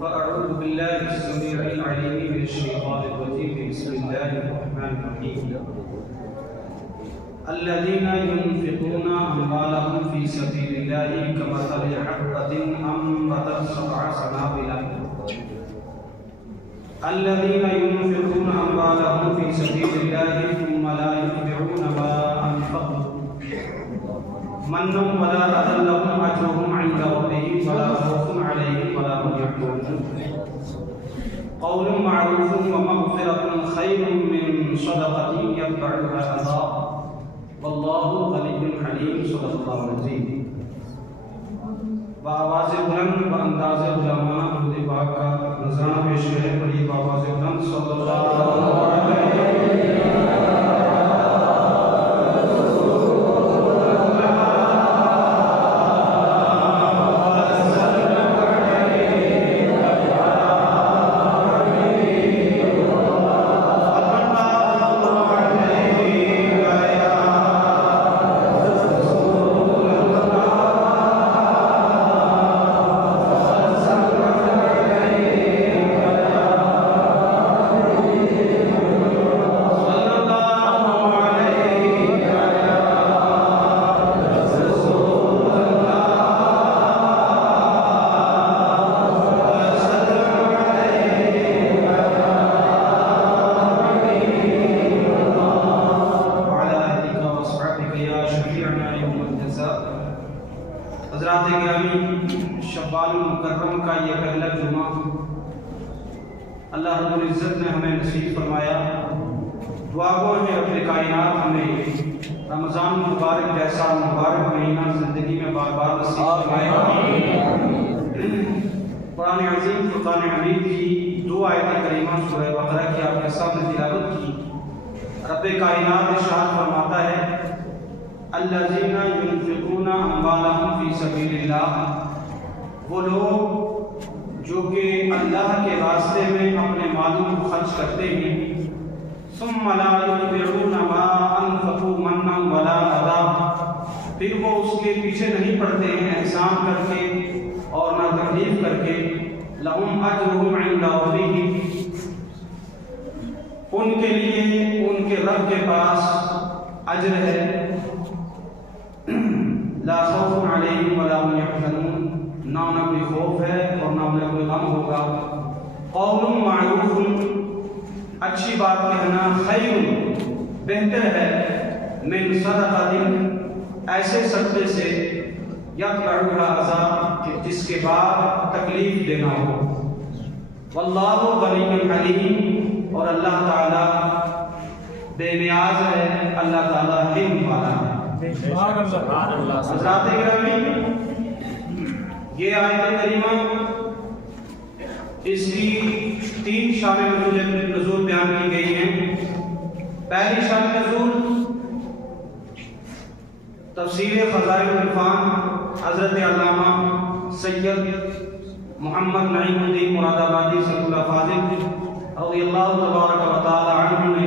فأعوذ بالله السميع العليم من الشيطان الرجيم بسم الله الرحمن الرحيم الذين ينفقون أموالهم في سبيل الله كمثل حبة أنبتت 7 سنابل الذين ينفقون أموالهم في سبيل الله ثم لا يتبعون ما أنفقوا منا ولا أذى لهم أجرهم عند ربهم ولا خوف عليهم ولا هم يحزنون قول معروف ومغفرة خير من صدقة يتبعها أذى والله غني حليم صدق الله العظيم. بآواز بلند و انداز علماء درود پاک کا نذرانہ پیش کریں. پڑھی بآواز بلند صلی اللہ علیہ حضرات گرامی، شوال المکرم کا یہ پہلا جمعہ اللہ رب العزت نے ہمیں نصیب فرمایا. دعا گو ہے رب کائنات ہمیں رمضان مبارک جیسا مبارک مہینہ زندگی میں بار بار نصیب فرمائے. قرآن عظیم فرقان حمید کی 2 آیت کریمہ سورہ بقرہ کی آپ کے سامنے تلاوت کی. رب کائنات ارشاد فرماتا ہے الذین ينفقون اموالهم فی سبیل اللہ، وہ لوگ جو کہ اللہ کے راستے میں اپنے مالوں کو خرچ کرتے ہیں. ثم لا يتبعون ما انفقوا منا ولا اذى، پھر وہ اس کے پیچھے نہیں پڑتے ہیں احسان کر کے اور نہ تکلیف کر کے. لهم اجرهم عند ربهم، ان کے لیے ان کے رب کے پاس اجر ہے. لا خوف علیہم ولا هم يحزنون، نہ انہیں کوئی خوف ہے اور نہ انہیں کوئی غم ہوگا. قول معروف، اچھی بات کہنا، خیر بہتر ہے، من صدقۃ ایسے صدقے سے، یتبعها اذى جس کے بعد تکلیف دینا ہو. واللہ غنی حلیم، اور اللہ تعالی بے نیاز ہے، اللہ تعالی حلم والا ہے. حضرات گرامی، یہ آیت کریمہ اس کی 3 شان نزول بیان کی گئی ہیں. پہلی شان نزول تفسیر خزائن العرفان حضرت علامہ سید محمد نعیم الدین مراد آبادی صلی اللہ فاضل رضی اللہ تبارک و تعالی عنہ نے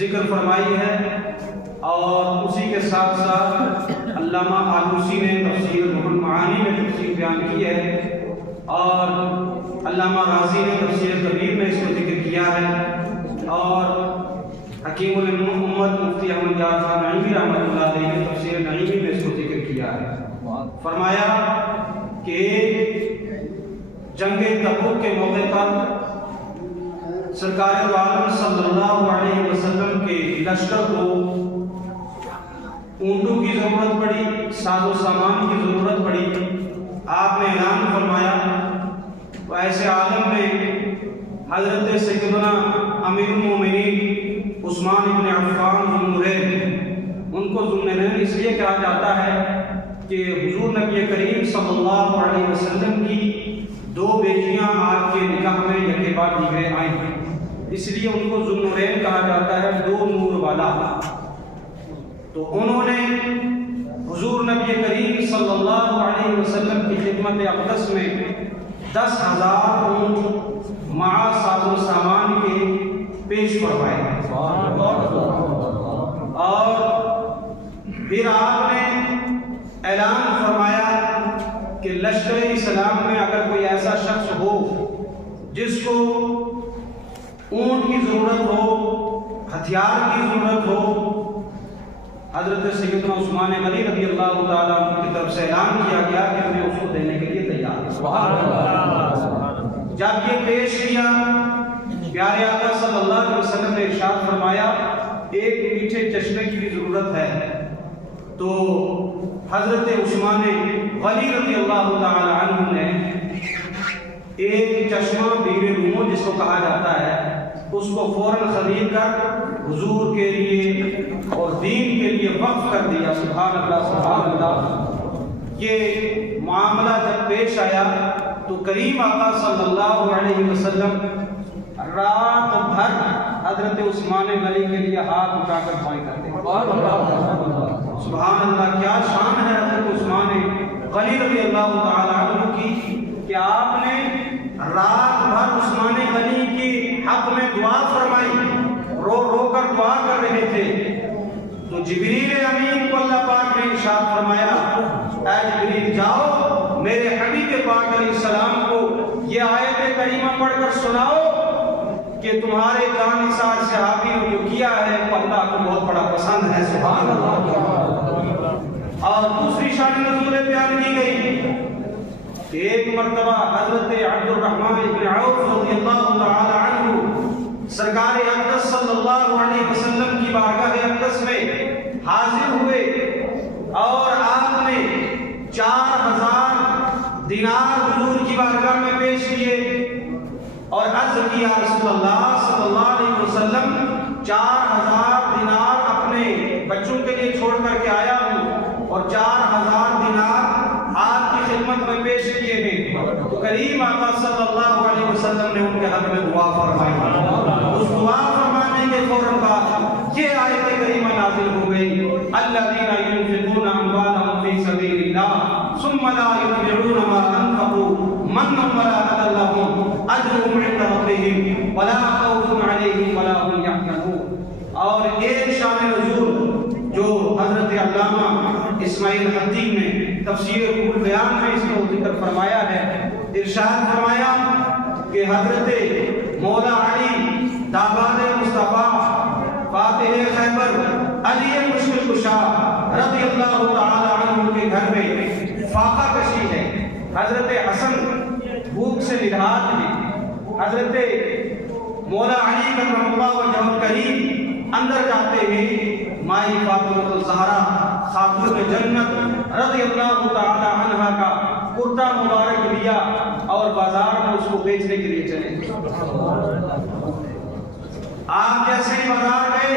ذکر فرمائی ہے، اور اسی کے ساتھ ساتھ علامہ آلوسی نے تفسیر المعانی میں تفسیر بیان کی ہے، اور علامہ رازی نے تفسیر کبیر میں اس کو ذکر کیا ہے، اور حکیم الامت مفتی احمد یار خان نعیمی رحمۃ اللہ علیہ نے تفسیر نعیمی میں اس کو ذکر کیا ہے. فرمایا کہ جنگ تبوک کے موقع پر سرکار عالم صلی اللہ علیہ وسلم کے لشکر کو اونٹوں کی ضرورت پڑی، ساز و سامان کی ضرورت پڑی. آپ نے اعلان فرمایا. ایسے عالم میں حضرت سیدنا امیر المومنین عثمان ابن عفان ذوالنورین، ان کو ذوالنورین اس لیے کہا جاتا ہے کہ حضور نبی کریم صلی اللہ علیہ وسلم کی 2 بیٹیاں آپ کے نکاح میں یکے بعد دیگرے آئیں، اس لیے ان کو ذوالنورین کہا جاتا ہے، 2 نور والا. تو انہوں نے حضور نبی کریم صلی اللہ علیہ وسلم کی خدمت اقدس میں 10,000 اونٹ مع ساز و سامان کے پیش فرمائے. اور پھر آپ نے اعلان فرمایا کہ لشکر اسلام میں اگر کوئی ایسا شخص جس کو اونٹ کی ضرورت ہو، ہتھیار کی ضرورت ہو، حضرت سیدنا عثمان غنی رضی اللہ تعالیٰ عنہ کی طرف سے اعلان کیا گیا کہ ہمیں اس کو دینے کے لیے تیار ہے۔ سبحان اللہ۔ جب یہ پیش کیا، پیارے آقا صلی اللہ علیہ وسلم نے ارشاد فرمایا ایک میٹھے چشمے کی بھی ضرورت ہے، تو حضرت عثمان غنی رضی اللہ تعالی عنہ نے ایک چشمہ بیر روم جس کو کہا جاتا ہے اس کو فوراً خرید کر حضور کے لیے اور دین کے لیے وقف کر دیا۔ سبحان اللہ سبحان اللہ۔ یہ معاملہ جب پیش آیا تو کریم آقا صلی اللہ علیہ وسلم رات بھر حضرت عثمان غنی کے لیے ہاتھ اٹھا کر دعائیں کرتے ہیں۔ سبحان اللہ، کیا شان ہے حضرت عثمان غنی رضی اللہ تعالی عنہ کی کہ آپ نے رات بھر عثمان غنی کی حق میں دعا فرمائی، رو رو کر دعا کر رہے تھے۔ تو جبریل امین کو اللہ پاک نے ارشاد فرمایا اے جبریل جاؤ میرے حبیب پاک علیہ السلام کو یہ آیت کریمہ پڑھ کر سناؤ کہ تمہارے جان نثار صحابی نے جو کیا ہے اللہ کو بہت بڑا پسند ہے۔ سبحان اللہ۔ اور دوسری شان نزول بیان کی گئی کہ ایک مرتبہ حضرت عبد الرحمن بن عوف رضی اللہ تعالی عنہ سرکار اقدس صلی اللہ علیہ وسلم کی بارگاہ اقدس میں حاضر ہوئے اور آپ نے 4000 دینار حضور کی بارگاہ میں پیش کیے اور عرض کیا رسول اللہ صلی اللہ علیہ وسلم 4000 دینار اپنے بچوں کے لیے چھوڑ کر کے آیا ہوں اور 4000 دینار آپ کی خدمت میں پیش کیے ہیں۔ تو کریم آقا صلی اللہ علیہ وسلم نے ان کے حق میں دعا فرمائی۔ اس دعا فرمانے کے فوراً بعد یہ آیت کریمہ نازل ہو گئی الذین ينفقون اموالهم فی سبیل اللہ ثم لا یتبعون ما انفقوا منا ولا اذى لهم اجرهم عند ربهم ولا خوف علیہم ولا هم یحزنون۔ اور ایک شان نزول جو حضرت علامہ اسماعیل خطیب نے تفسیر قول بیان میں اس کو ذکر فرمایا ہے، ارشاد فرمایا کہ حضرت مولا علی داماد مصطفیٰ فاتح خیبر علی مشکل کشا رضی اللہ تعالی عنہ کے گھر میں فاقہ کشی ہے۔ حضرت حسن بھوک سے نڈھال ہیں، حضرت مولا علی کرم اللہ وجہ الکریم اندر جاتے ہیں، مائی فاطمہ الزہرا خاتون جنت رضی اللہ تعالی عنہ کا کرتا مبارک لیا اور بازار میں اس کو بیچنے کے لیے چلے۔ آپ جیسے ہی بازار گئے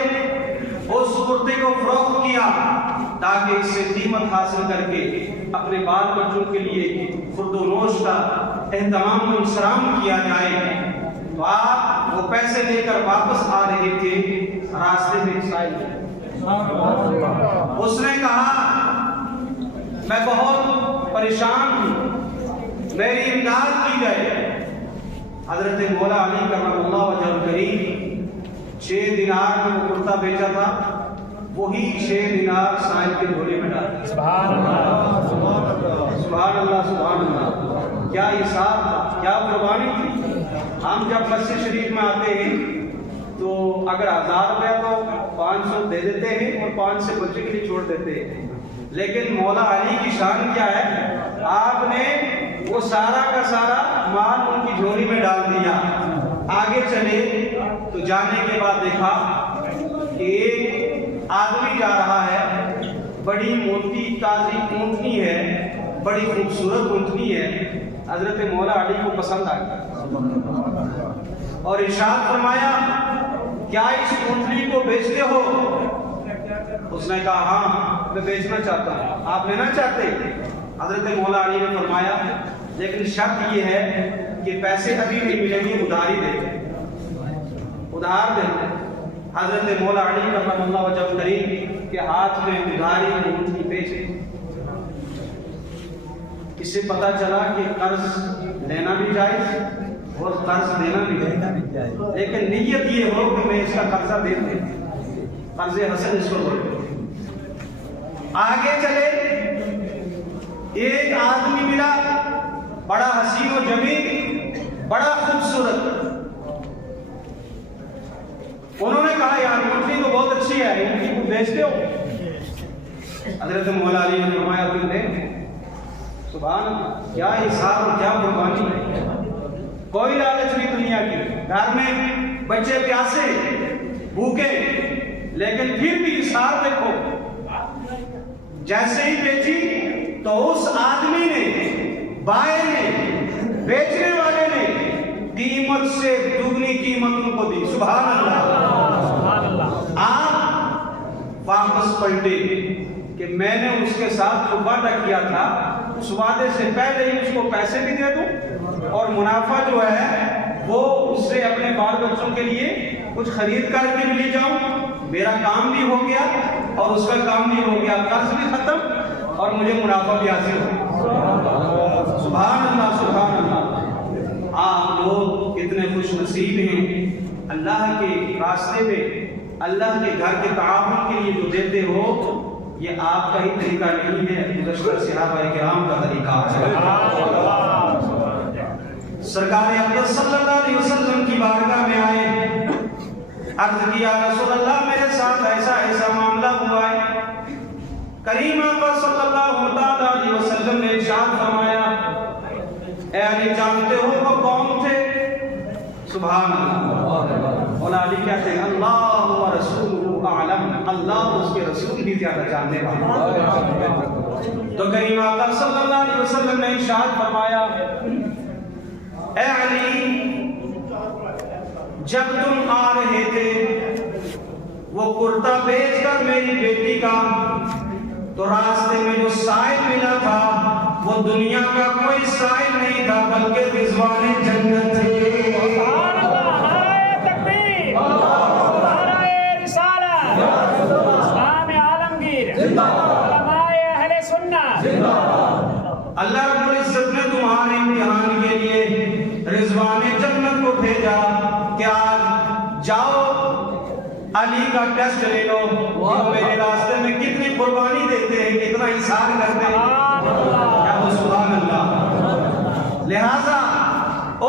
اس کرتے کو فروخت کیا تاکہ اس سے قیمت حاصل کر کے اپنے بال بچوں کے لیے خورد و نوش کا اہتمام و انصرام کیا جائے۔ تو آپ وہ پیسے لے کر واپس آ رہے تھے، راستے میں سائل اس نے کہا میں بہت پریشان ہوں، میری امداد کی جائے۔ حضرت مولا علی کرم اللہ وجہ الکریم 6 دینار میں وہ کرتا بیچا تھا، وہی 6 دینار سائل کے جھولے میں ڈال۔ سبحان اللہ سبحان اللہ سبحان اللہ۔ کیا حساب تھا، کیا قربانی تھی۔ ہم جب مسجد شریف میں آتے ہیں تو اگر 1000 روپیہ تو 500 دے دیتے ہیں اور 5 سے بچے کے لیے چھوڑ دیتے ہیں، لیکن مولا علی کی شان کیا ہے، آپ نے وہ سارا کا سارا مال ان کی جھولی میں ڈال دیا۔ آگے چلے تو جانے کے بعد دیکھا کہ ایک آدمی جا رہا ہے، بڑی موٹی تازی اونٹنی ہے، بڑی خوبصورت اونٹنی ہے، حضرت مولا علی کو پسند آ گیا اور ارشاد فرمایا کیا اس اونٹنی کو بیچتے ہو؟ اس نے کہا ہاں میں بیچنا چاہتا ہوں۔ آپ لینا چاہتے؟ حضرت مولا علی نے فرمایا لیکن شرط یہ ہے کہ پیسے ابھی نہیں ملیں گے، ادھار ہی دے، ادھار دے۔ حضرت مولا علی کرم اللہ وجہ الکریم کے ہاتھ میں ادھاری اونٹنی بیچے۔ اس سے پتہ چلا کہ قرض لینا بھی جائز اور قرض دینا بھی جائز، لیکن نیت یہ ہو کہ میں اس کا قرضہ دے دوں، قرض حسن اس کو بولتے۔ آگے چلے ایک آدمی ملا بڑا حسین و جمیل، بڑا خوبصورت. انہوں نے کہا یار اونٹنی تو بہت اچھی ہے, اونٹنی کو بیچتے ہو؟ حضرت مولا علی نے فرمایا تم دے. سبحان اللہ, کیا حساب اور کیا قربانی. کوئی لالچ نہیں دنیا کی. گھر میں بچے پیاسے بھوکے, لیکن پھر بھی حساب دیکھو. جیسے ہی بیچی تو اس آدمی نے, بائے نے, بیچنے والے نے قیمت سے دگنی قیمت ان کو دی. سبحان اللہ. آپ واپس پلٹے کہ میں نے اس کے ساتھ وعدہ کیا تھا, اس وعدے سے پہلے ہی اس کو پیسے بھی دے دوں اور منافع جو ہے وہ اس سے اپنے بال بچوں کے لیے کچھ خرید کر کے بھی لے جاؤں. میرا کام بھی ہو گیا اور اس کا کام بھی ہو گیا, قرض بھی ختم اور مجھے منافع بھی حاصل ہو. سبحان اللہ سبحان اللہ. آپ لوگ کتنے خوش نصیب ہیں, اللہ کے راستے میں اللہ کے گھر کے تعاون کے لیے جو دیتے ہو. یہ آپ کا ہی طریقہ نہیں ہے, گزشتہ صحابہ کرام کا طریقہ ہے. سرکار اقدس صلی اللہ علیہ وسلم کی بارگاہ میں آئے, عرض کیا رسول اللہ میرے ساتھ ایسا ایسا معاملہ ہوا ہے. کریم آقا صلی اللہ علیہ وسلم نے ارشاد فرمایا, اے علی جانتے ہو وہ کون تھے؟ سبحان اللہ. مولا علی کہتے ہیں اللہ و رسولہ اعلم, اللہ اس کے رسول بھی زیادہ جاننے والے. تو کریم آقا صلی اللہ علیہ وسلم نے ارشاد فرمایا, اے علی جب تم آ رہے تھے وہ کرتا بیچ کر میری بیٹی کا, تو راستے میں جو سائل ملا تھا وہ دنیا کا کوئی سائل نہیں تھا بلکہ رضوان جنت تھے. اللہ رب العزت نے تمہارے امتحان کے لیے رضوان جنت کو بھیجا کہ آج جاؤ علی کا ٹیسٹ لے لو, وہ میرے راستے میں کتنی قربانی دیتے ہیں, کتنا احسان کرتے ہیں. کیا سبحان اللہ. لہذا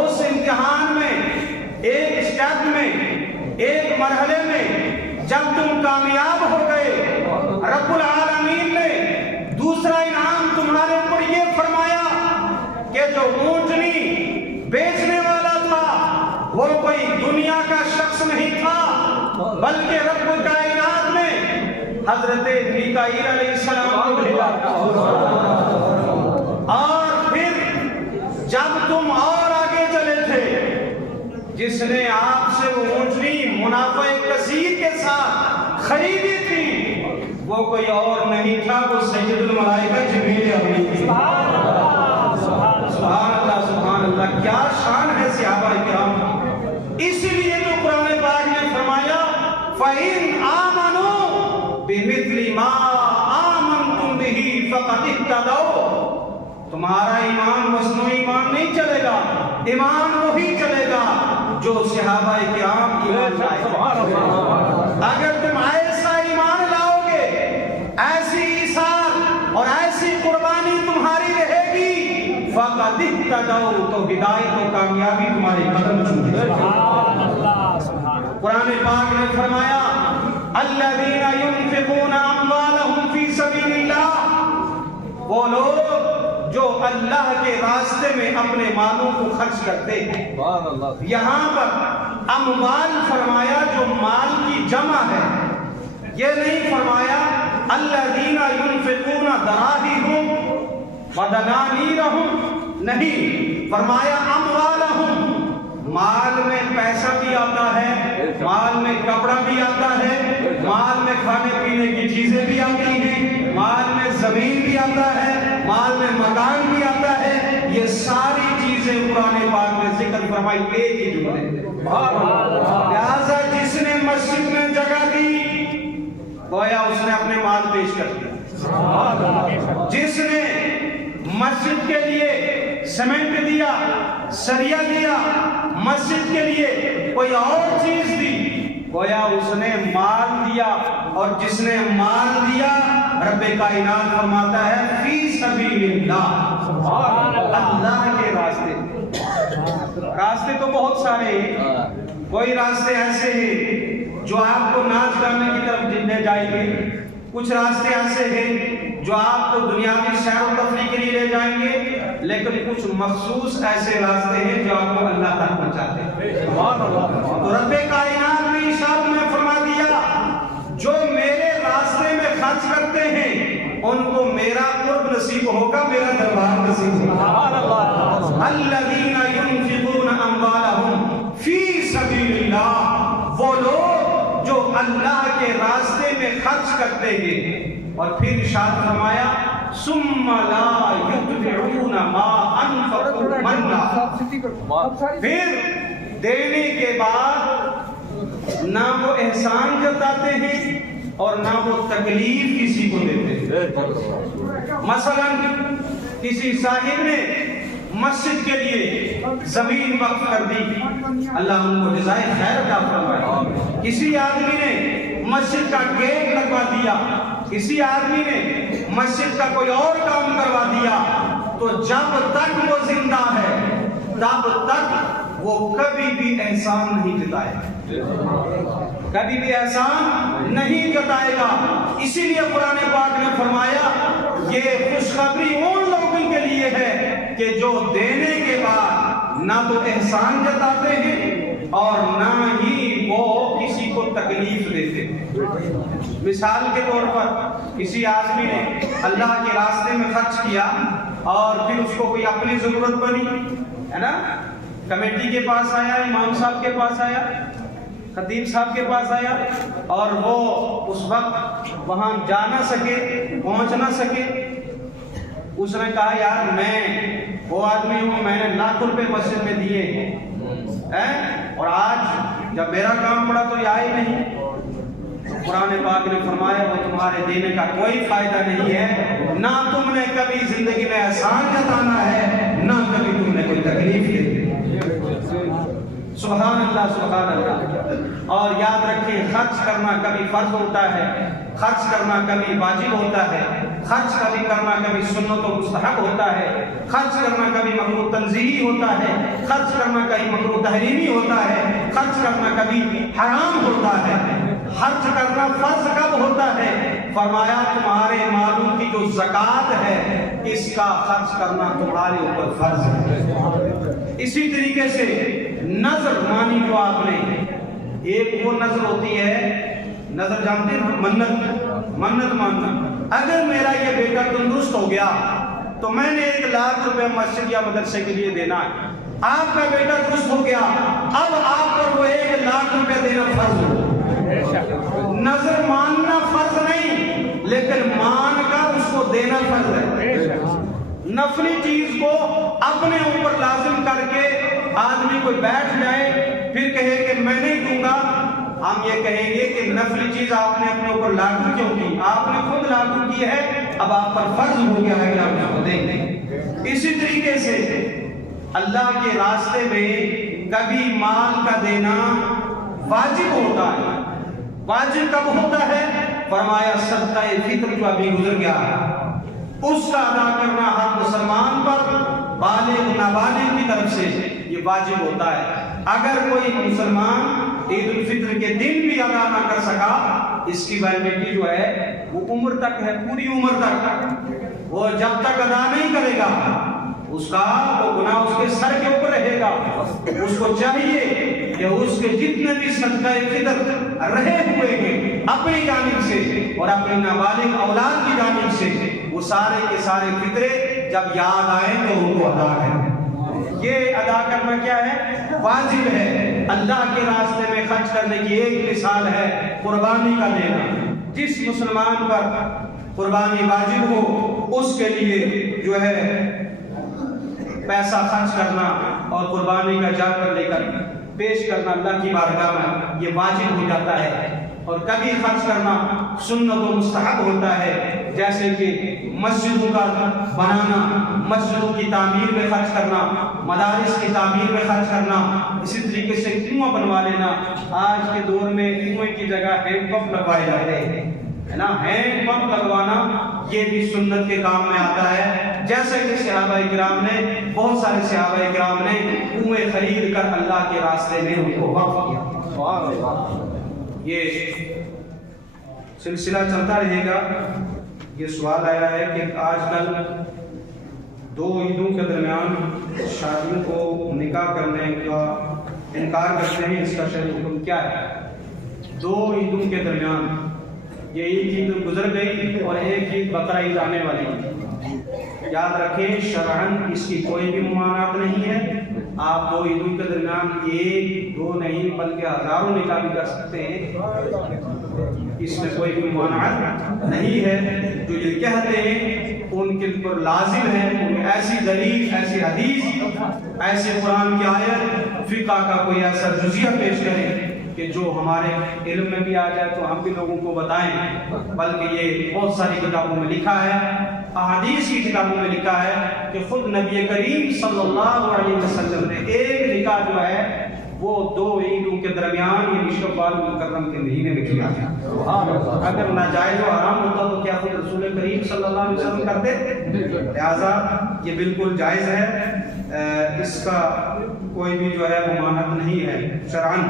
اس امتحان میں, ایک اسٹیپ میں, ایک مرحلے میں جب تم کامیاب ہو گئے, رب العالمین نے دوسرا انعام تمہارے اوپر یہ فرمایا کہ جو اونٹنی بیچنے والا تھا وہ کوئی دنیا کا شخص نہیں تھا بلکہ رب کائنات نے حضرت میکائیل علیہ السلام کو بھیجا. اور پھر جب تم اور آگے چلے تھے, جس نے آپ سے وہ اونٹنی منافع کثیر کے ساتھ خریدی تھی وہ کوئی اور نہیں تھا, وہ سید الملائکہ جبریل امین. سبحان اللہ سبحان اللہ. کیا شان ہے صحابہ کرام. اسی لیے تو قرآن پاک نے فرمایا فَإِنْ آمَنُوا بِمِثْلِ مَا آمَنْتُمْ بِهِ فَقَدِ اهْتَدَوْا. تمہارا ایمان مصنوعی ایمان نہیں چلے گا, ایمان وہی چلے گا جو صحابہ کرام ایمان لائے. اگر تم ایسا ایمان لاؤ گے, ایسی ایثار اور ایسی قربانی تمہاری رہے گی, فَقَدِ اهْتَدَوْا, تو ہدایت و کامیابی تمہارے قدم چھوئے. قرآن پاک نے فرمایا الذین ينفقون اموالهم فی سبیل اللہ, وہ لوگ جو اللہ کے راستے میں اپنے مالوں کو خرچ کرتے ہیں. یہاں پر اموال فرمایا جو مال کی جمع ہے, یہ نہیں فرمایا الذین ينفقون دراہم ودنانیرہم, نہیں فرمایا اموالہم. مال میں پیسہ بھی آتا ہے, مال میں کپڑا بھی آتا ہے, مال میں کھانے پینے کی چیزیں بھی آتی ہیں, مال میں زمین بھی آتا ہے, مال میں مکان بھی آتا ہے. یہ ساری چیزیں قرآن پاک نے ذکر فرمائی ایک ہی جملے. لہذا جس نے مسجد میں جگہ دی گویا اس نے اپنے مال پیش کر دیا. جس نے مسجد کے لیے سیمنٹ دیا, سریا دیا, مسجد کے لیے کوئی اور چیز دی, گویا اس نے مال دیا. اور جس نے مال دیا رب کائنات فرماتا ہے فی سبیل اللہ, اللہ کے راستے. راستے تو بہت سارے ہیں، کوئی راستے ایسے ہیں جو آپ کو ناچ گانے کی طرف لے جائیں گے، کچھ راستے ایسے ہیں جو آپ کو دنیاوی سیر و تفریح کے لیے لے جائیں گے، لیکن کچھ مخصوص ایسے راستے ہیں جو آپ کو اللہ تک پہنچاتے ہیں۔ تو رب کائنات نے ارشاد میں فرما دیا جو میرے راستے میں خرچ کرتے ہیں ان کو میرا قرب نصیب ہوگا، میرا دربار نصیب ہوگا۔ الذین ينفقون اموالهم فی سبیل اللہ، وہ لوگ جو اللہ کے راستے میں خرچ کرتے ہیں، اور پھر ارشاد فرمایا ثم لا یتبعون ما انفقوا منا، پھر دینے کے بعد نہ وہ احسان جتاتے ہیں اور نہ وہ تکلیف کسی کو دیتے ہیں۔ مثلا کسی صاحب نے مسجد کے لیے زمین وقف کر دی، اللہ ان کو جزائے خیر عطا فرمائے۔ کسی آدمی نے مسجد کا گیٹ لگوا دیا، کسی آدمی نے مسجد کا کوئی اور کام کروا دیا، تو جب تک وہ زندہ ہے تب تک وہ کبھی بھی احسان نہیں جتائے گا، کبھی بھی احسان نہیں جتائے گا۔ اسی لیے قرآن پاک نے فرمایا یہ خوشخبری ان لوگوں کے لیے ہے کہ جو دینے کے بعد نہ تو احسان جتاتے ہیں اور نہ ہی وہ کسی کو تکلیف دیتے ہیں۔ مثال کے طور پر کسی آدمی نے اللہ کے راستے میں خرچ کیا اور پھر اس کو کوئی اپنی ضرورت بنی، ہے نا، کمیٹی کے پاس آیا، امام صاحب کے پاس آیا، خطیب صاحب کے پاس آیا، اور وہ اس وقت وہاں جا نہ سکے، پہنچ نہ سکے۔ اس نے کہا یار میں وہ آدمی ہوں، میں نے لاکھ روپے مسجد میں دیے ہیں اور آج جب میرا کام پڑا تو یہ آئے نہیں۔ قرآن پاک نے فرمایا وہ تمہارے دینے کا کوئی فائدہ نہیں ہے، نہ تم نے کبھی زندگی میں احسان جتانا ہے، نہ کبھی تم نے کوئی تکلیف دی۔ سبحان اللہ سبحان اللہ۔ اور یاد رکھیں خرچ کرنا کبھی فرض ہوتا ہے، خرچ کرنا کبھی واجب ہوتا ہے، خرچ کبھی کرنا کبھی سنت و مستحب ہوتا ہے، خرچ کرنا کبھی مکروہ تنزیہی ہوتا ہے، خرچ کرنا کبھی مکروہ تحریمی ہوتا ہے، خرچ کرنا کبھی حرام ہوتا ہے۔ خرچ کرنا فرض کب ہوتا ہے؟ فرمایا تمہارے مالوں کی جو زکوٰۃ ہے اس کا خرچ کرنا تمہارے اوپر فرض ہے۔ اسی طریقے سے نظر مانی جو آپ نے، ایک وہ نظر ہوتی ہے، نظر جانتے ہیں، منت ماننا۔ اگر میرا یہ بیٹا تندرست ہو گیا تو میں نے 1 لاکھ روپے مسجد یا مدرسے کے لیے دینا ہے۔ آپ کا بیٹا درست ہو گیا، اب آپ پر وہ 1 لاکھ روپے دینا فرض ہو۔ نظر ماننا فرض نہیں، لیکن مان کر اس کو دینا فرض ہے۔ نفلی چیز کو اپنے اوپر لازم کر کے آدمی کوئی بیٹھ جائے پھر کہے کہ میں نہیں دوں گا، ہم یہ کہیں گے کہ نفلی چیز آپ نے اپنے اوپر لاگو کیوں کی؟ آپ نے خود لاگو کی ہے، اب آپ پر فرض ہو گیا ہے کہ آپ اس کو دیں گے۔ اسی طریقے سے اللہ کے راستے میں کبھی مال کا دینا واجب ہوتا ہے۔ واجب کب ہوتا ہے؟ فرمایا صدقہ فطر جو ابھی گزر گیا اس کا ادا کرنا ہر مسلمان پر بالغ نابالغ کی طرف سے یہ واجب ہوتا ہے۔ اگر کوئی مسلمان عید الفطر کے دن بھی ادا نہ کر سکا، اس کی ویلڈٹی جو ہے وہ عمر تک ہے، پوری عمر تک۔ وہ جب تک ادا نہیں کرے گا اس کا وہ گناہ اس کے سر کے اوپر رہے گا۔ اس کو چاہیے کہ اس کے جتنے بھی صدقہ فطر رہے ہوئے ہیں اپنی جانب سے اور اپنی نابالغ اولاد کی جانب سے، وہ سارے کے سارے فطرے جب یاد آئیں تو ان کو ادا کریں۔ یہ ادا کرنا کیا ہے؟ واجب ہے۔ اللہ کے راستے میں خرچ کرنے کی ایک مثال ہے قربانی کا دینا۔ جس مسلمان پر قربانی واجب ہو اس کے لیے جو ہے پیسہ خرچ کرنا اور قربانی کا جانور لے کر پیش کرنا اللہ کی بارگاہ میں یہ واجب ہو جاتا ہے۔ اور کبھی خرچ کرنا سنت و مستحب ہوتا ہے، جیسے کہ مسجدوں کا بنانا، مسجدوں کی تعمیر میں خرچ کرنا، مدارس کی تعمیر میں خرچ کرنا، اسی طریقے سے کنواں بنوا لینا۔ آج کے دور میں کنویں کی جگہ ہینڈ پمپ لگوائے جاتے ہیں، ہے نا، ہینڈ پمپ لگوانا یہ بھی سنت کے کام میں آتا ہے۔ جیسے کہ صحابہ کرام نے، بہت سارے صحابہ کرام نے کنویں خرید کر اللہ کے راستے میں ان کو وقف کیا۔ یہ سلسلہ چلتا رہے گا۔ یہ سوال آیا ہے کہ آج کل دو عیدوں کے درمیان شادیوں کو نکاح کرنے کا انکار کرتے ہیں، اس کا شرعی حکم کیا ہے؟ دو عیدوں کے درمیان، یہ عید گزر گئی اور ایک عید بقرہ عید آنے والی ہے، یاد رکھیں شرعاً اس کی کوئی بھی ممانعت نہیں ہے۔ آپ دو عیدوں کے درمیان ایک دو نہیں بلکہ ہزاروں نکاح بھی کر سکتے ہیں، اس میں کوئی بھی ممانعت نہیں ہے۔ جو یہ کہتے ہیں ان کے پر لازم ہے ان ایسی دلیل، ایسی حدیث، ایسے قرآن کی آیت، فقہ کا کوئی ایسا جزیہ پیش کریں کہ جو ہمارے علم میں بھی آ جائے تو ہم بھی لوگوں کو بتائیں، بلکہ یہ بہت ساری کتابوں میں لکھا ہے، احادیث کی کتابوں میں لکھا ہے کہ خود نبی کریم صلی اللہ علیہ وسلم نے ایک نکاح جو ہے وہ دو عیدوں کے درمیان یہ شوال مکرم کے مہینے میں کیا تھا۔ اگر ناجائز و حرام ہوتا تو کیا خود رسول کریم صلی اللہ علیہ وسلم کرتے؟ لہذا یہ بالکل جائز ہے، اس کا کوئی بھی جو ہے ممانعت نہیں ہے شرعاً۔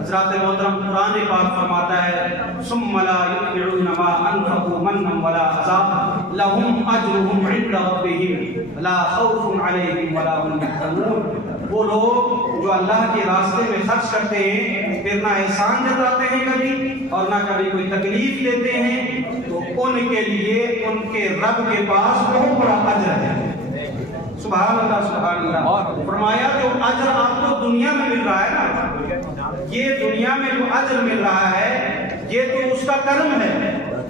حضرات محترم قرآن پاک فرماتا ہے ثم لا يتبعون ما انفقوا منا ولا عذاب لهم اجرهم عند ربهم لا خوف عليهم ولا هم يحزنون۔ وہ لوگ جو اللہ کے راستے میں خرچ کرتے ہیں پھر نہ احسان جتاتے ہیں کبھی اور نہ کبھی کوئی تکلیف دیتے ہیں، تو ان کے لیے ان کے رب کے پاس بہت بڑا اجر ہے۔ سبحان اللہ سبحان اللہ۔ فرمایا کہ وہ اجر آپ کو دنیا میں مل رہا ہے نا، یہ دنیا میں جو اجر مل رہا ہے یہ تو اس کا کرم ہے،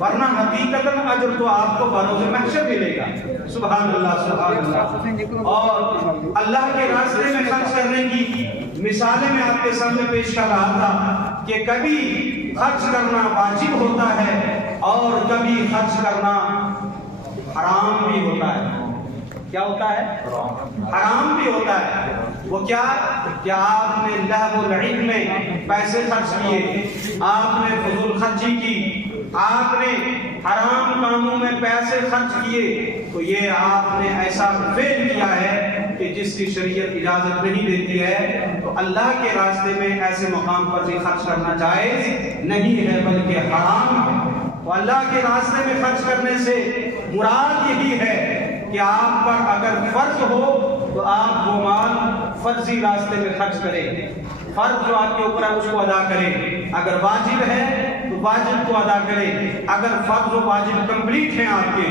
ورنہ حقیقتاً اجر تو آپ کو بروز محشر ملے گا۔ سبحان اللہ سبحان اللہ۔ اور اللہ کے راستے میں خرچ کرنے کی مثالیں میں آپ کے سامنے پیش کر رہا تھا کہ کبھی خرچ کرنا واجب ہوتا ہے اور کبھی خرچ کرنا حرام بھی ہوتا ہے۔ کیا ہوتا ہے؟ حرام بھی ہوتا ہے۔ وہ کیا کہ آپ نے لہو و لعب میں پیسے خرچ کیے، آپ نے فضول خرچی کی، آپ نے حرام کاموں میں پیسے خرچ کیے، تو یہ آپ نے ایسا فعل کیا ہے کہ جس کی شریعت اجازت نہیں دیتی ہے۔ تو اللہ کے راستے میں ایسے مقام پر بھی خرچ کرنا جائز نہیں ہے بلکہ حرام ہے۔ تو اللہ کے راستے میں خرچ کرنے سے مراد یہی ہے کہ آپ پر اگر فرض ہو تو آپ وہ مال فرضی راستے میں خرچ کریں، فرض جو آپ کے اوپر ہے اس کو ادا کریں، اگر واجب ہے تو واجب کو ادا کریں، اگر فرض و واجب کمپلیٹ ہیں آپ کے،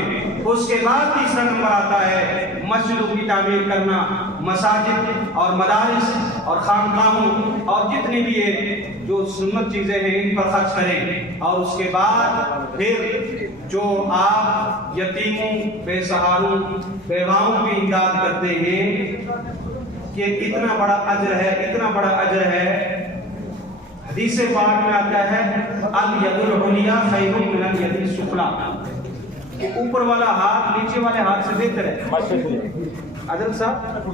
اس کے بعد تیسرا نمبر آتا ہے مسجدوں کی تعمیر کرنا، مساجد اور مدارس اور خانقاہوں اور جتنی بھی یہ جو سنت چیزیں ہیں ان پر خرچ کریں، اور اس کے بعد پھر جو آپ یتیموں، بے سہاروں، بیواؤں کی امداد کرتے ہیں، کہ اتنا بڑا اجر ہے، اتنا بڑا اجر ہے۔ حدیث پاک میں آتا ہے الید العلیٰ خیر من الید السفلیٰ، کہ اوپر والا ہاتھ نیچے والے ہاتھ سے بہتر ہے۔ عادل صاحب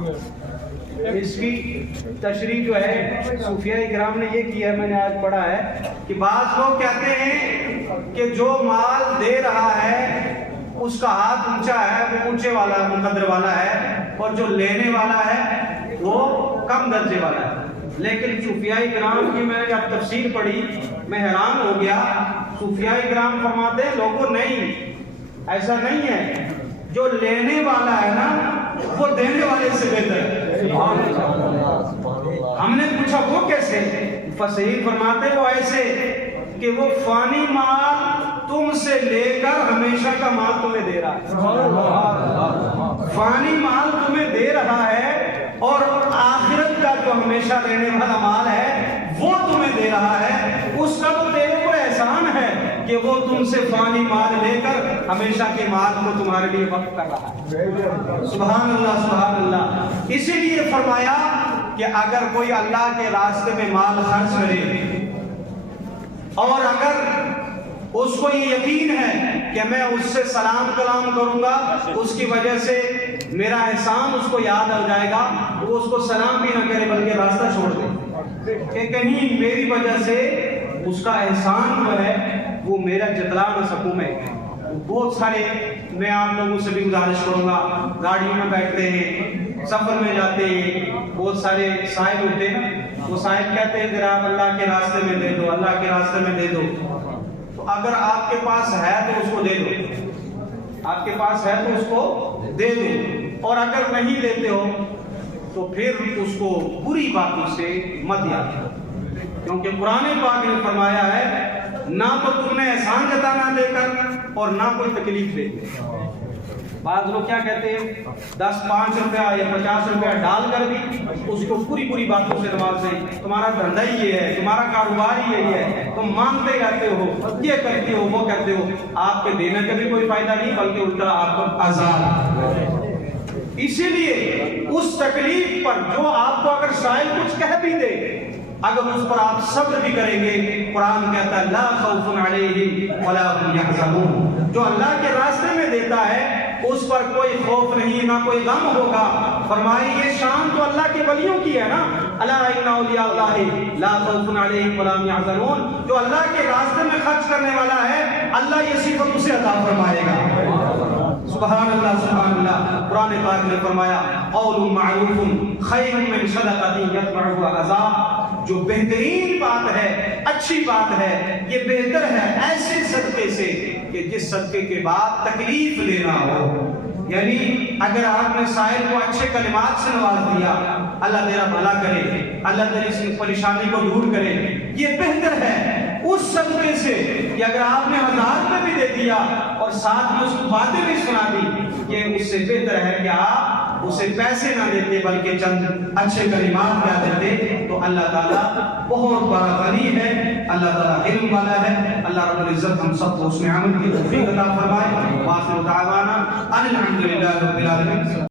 اس کی تشریح جو ہے صوفیہ کرام نے یہ کیا ہے، میں نے آج پڑھا ہے کہ بعض لوگ کہتے ہیں کہ جو مال دے رہا ہے اس کا ہاتھ اونچا ہے، وہ اونچے والا مقدر والا ہے، اور جو لینے والا ہے وہ کم درجے والا ہے۔ لیکن صوفیہ کرام کی میں نے جب تفسیر پڑھی میں حیران ہو گیا۔ صوفیہ کرام فرماتے ہیں لوگوں نہیں، ایسا نہیں ہے، جو لینے والا ہے نا وہ دینے والے سے بہتر ہے۔ ہم نے پوچھا وہ کیسے؟ مفسرین فرماتے وہ ایسے کہ وہ فانی مال تم سے لے کر ہمیشہ کا مال تمہیں دے رہا ہے، فانی مال تمہیں دے رہا ہے، اور آخرت کا جو ہمیشہ رہنے والا مال ہے وہ تمہیں دے رہا ہے۔ اس کا تو تیرے پر احسان ہے کہ وہ تم سے فانی مال لے کر ہمیشہ کے مال کو تمہارے لیے وقف کر رہا ہے۔ سبحان اللہ سبحان اللہ۔ اسی لیے فرمایا کہ اگر کوئی اللہ کے راستے میں مال خرچ کرے اور اگر اس کو یہ یقین ہے کہ میں اس سے سلام کلام کروں گا، اس کی وجہ سے میرا احسان اس کو یاد ہو جائے گا، تو وہ اس کو سلام بھی نہ کرے بلکہ راستہ چھوڑ دے کہ کہیں میری وجہ سے اس کا احسان جو ہے وہ میرا جتلا نہ سکوں میں۔ بہت سارے میں آپ لوگوں سے بھی گزارش کروں گا، گاڑیوں میں بیٹھتے ہیں، سفر میں جاتے ہیں، بہت سارے سائل ہوتے ہیں نا، وہ سائل کہتے ہیں ذرا اللہ کے راستے میں دے دو، اللہ کے راستے میں دے دو. تو اگر آپ کے پاس ہے تو اس کو دے دو، آپ کے پاس ہے تو اس کو دے دو، اور اگر نہیں دیتے ہو تو پھر اس کو بری باتوں سے مت یاد کرو، کیونکہ قرآن پاک نے فرمایا ہے نہ تو تم نے احسان جتانا دے کر اور نہ کوئی تکلیف دے. بعض لوگ کیا کہتے ہیں 10-5 روپیہ یا 50 روپیہ ڈال کر بھی اس کو پوری باتوں سے نوازیں، تمہارا دھندا ہی یہ ہے، تمہارا کاروبار ہی یہ ہے، تم مانگتے رہتے ہو، یہ کرتے ہو وہ کرتے ہو. آپ کے دینے کا بھی کوئی فائدہ نہیں بلکہ الٹا آپ کو عذاب. اسی لیے اس تکلیف پر جو آپ کو اگر سائل کچھ کہہ بھی دے، اگر اس پر آپ صبر بھی کریں گے، قرآن کہتا ہے لا خوف علیہم ولا هم یحزنون، جو اللہ کے راستے میں دیتا ہے اس پر کوئی خوف نہیں نہ کوئی غم ہوگا. فرمائے یہ شان تو اللہ کے ولیوں کی ہے نا، الا ان اولیاء اللہ لا خوف علیہم ولا هم یحزنون، جو اللہ کے راستے میں خرچ کرنے والا ہے اللہ یہ صفت اسے عطا فرمائے گا. سبحان اللہ سبحان اللہ. قرآن پاک نے فرمایا قول معروف خیر من صدقۃ یتبعها اذى، جو بہترین بات ہے، اچھی بات ہے، یہ بہتر ہے ایسے صدقے سے کہ جس صدقے کے بعد تکلیف لینا ہو. یعنی اگر آپ نے سائل کو اچھے کلمات سے نواز دیا، اللہ تیرا بھلا کرے، اللہ تیری اس پریشانی کو دور کرے، یہ بہتر ہے اس صدقے سے کہ اگر آپ نے 1000 روپے بھی دے دیا اور ساتھ میں اس کو باتیں بھی سنا دی، یہ اس سے بہتر ہے کہ آپ اسے پیسے نہ دیتے بلکہ چند اچھے کلمات کیا دیتے. تو اللہ تعالیٰ بہت بڑا غنی ہے، اللہ تعالیٰ علم والا ہے. اللہ رب العزت ہم سب کو اس میں عمل کی توفیق عطا فرمائے. وآخر دعوانا ان الحمد للہ رب العالمین.